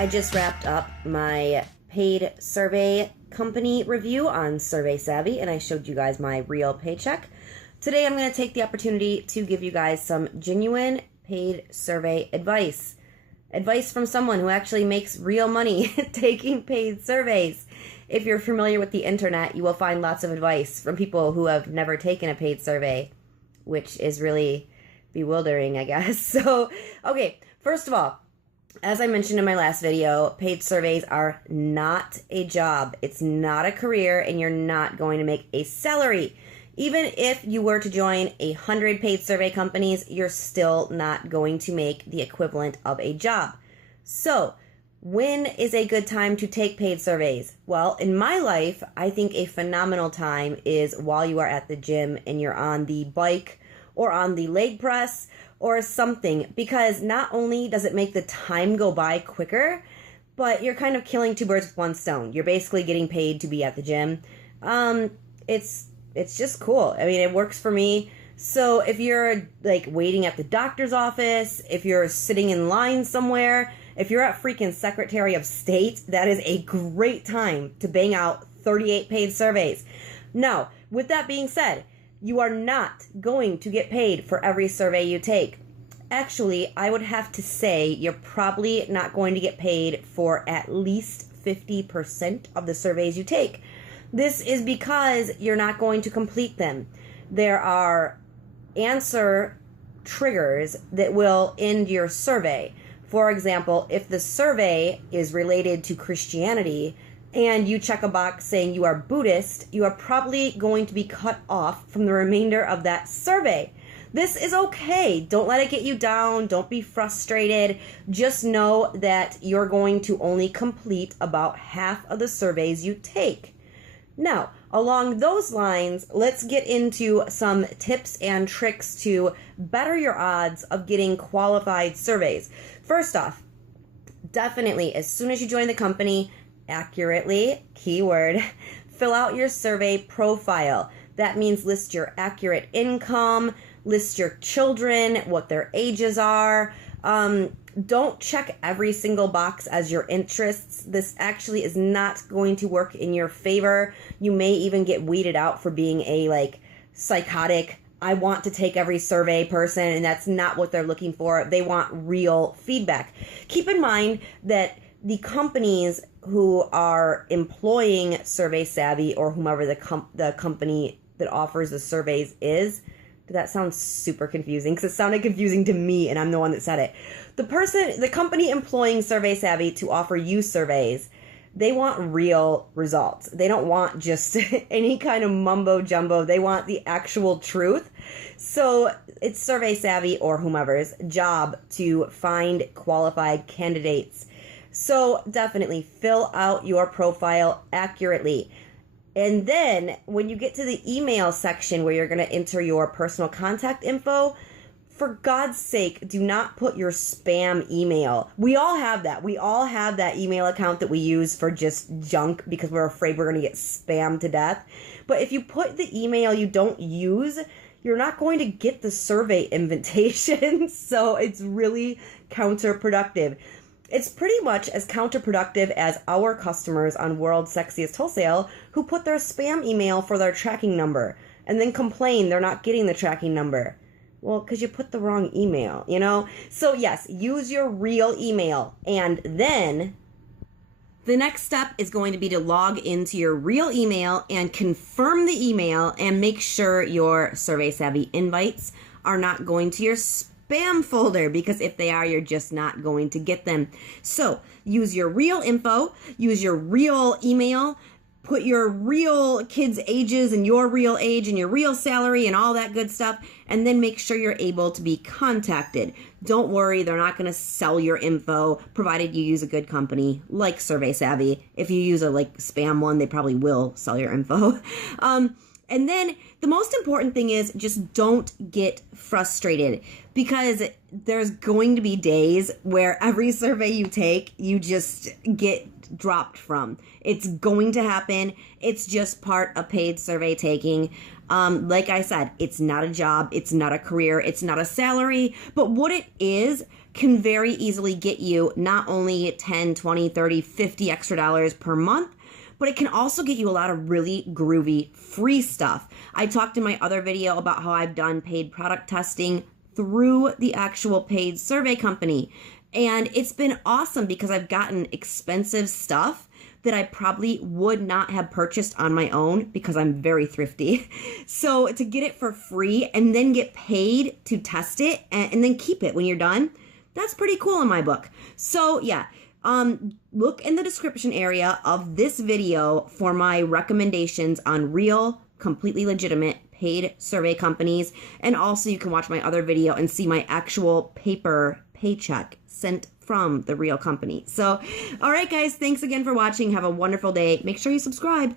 I just wrapped up my paid survey company review on Survey Savvy, and I showed you guys my real paycheck. Today I'm going to take the opportunity to give you guys some genuine paid survey advice. Advice from someone who actually makes real money taking paid surveys. If you're familiar with the internet, you will find lots of advice from people who have never taken a paid survey, which is really bewildering, I guess. So, okay, first of all, as I mentioned in my last video, paid surveys are not a job. It's not a career, and you're not going to make a salary. Even if you were to join 100 paid survey companies, you're still not going to make the equivalent of a job. So, when is a good time to take paid surveys? Well, in my life, I think a phenomenal time is while you are at the gym and you're on the bike or on the leg press or something, because not only does it make the time go by quicker, but you're kind of killing two birds with one stone. You're basically getting paid to be at the gym. It's just cool. I mean, it works for me. So if you're like waiting at the doctor's office, if you're sitting in line somewhere, if you're at freaking Secretary of State, that is a great time to bang out 38 paid surveys. Now, with that being said, you are not going to get paid for every survey you take. Actually, I would have to say you're probably not going to get paid for at least 50% of the surveys you take. This is because you're not going to complete them. There are answer triggers that will end your survey. For example, if the survey is related to Christianity and you check a box saying you are Buddhist, you are probably going to be cut off from the remainder of that survey. This is okay. Don't let it get you down. Don't be frustrated. Just know that you're going to only complete about half of the surveys you take. Now, along those lines, let's get into some tips and tricks to better your odds of getting qualified surveys. First off, definitely, as soon as you join the company, accurately, keyword, fill out your survey profile. That means list your accurate income, list your children, what their ages are. Don't check every single box as your interests. This actually is not going to work in your favor. You may even get weeded out for being a psychotic, I want to take every survey person, and that's not what they're looking for. They want real feedback. Keep in mind that the companies who are employing Survey Savvy or whomever the company that offers the surveys is, that sounds super confusing because it sounded confusing to me and I'm the one that said it. The company employing Survey Savvy to offer you surveys, they want real results. They don't want just any kind of mumbo jumbo. They want the actual truth. So it's Survey Savvy or whomever's job to find qualified candidates. So definitely fill out your profile accurately. And then when you get to the email section where you're going to enter your personal contact info, for God's sake, do not put your spam email. We all have that. We all have that email account that we use for just junk because we're afraid we're going to get spammed to death. But if you put the email you don't use, you're not going to get the survey invitation. So it's really counterproductive. It's pretty much as counterproductive as our customers on World's Sexiest Wholesale who put their spam email for their tracking number and then complain they're not getting the tracking number. Well, because you put the wrong email, you know? So yes, use your real email. And then the next step is going to be to log into your real email and confirm the email and make sure your Survey Savvy invites are not going to your spam folder, because if they are, you're just not going to get them. So use your real info, use your real email, put your real kids' ages and your real age and your real salary and all that good stuff, and then make sure you're able to be contacted. Don't worry, they're not going to sell your info, provided you use a good company like Survey Savvy. If you use a spam one, they probably will sell your info. And then the most important thing is just don't get frustrated, because there's going to be days where every survey you take, you just get dropped from. It's going to happen. It's just part of paid survey taking. Like I said, it's not a job. It's not a career. It's not a salary. But what it is, can very easily get you not only 10, 20, 30, 50 extra dollars per month, but it can also get you a lot of really groovy free stuff. I talked in my other video about how I've done paid product testing through the actual paid survey company. And it's been awesome because I've gotten expensive stuff that I probably would not have purchased on my own because I'm very thrifty. So to get it for free and then get paid to test it and then keep it when you're done, that's pretty cool in my book. So yeah, look in the description area of this video for my recommendations on real, completely legitimate paid survey companies. And also you can watch my other video and see my actual paper paycheck sent from the real company. So, all right, guys, thanks again for watching. Have a wonderful day. Make sure you subscribe.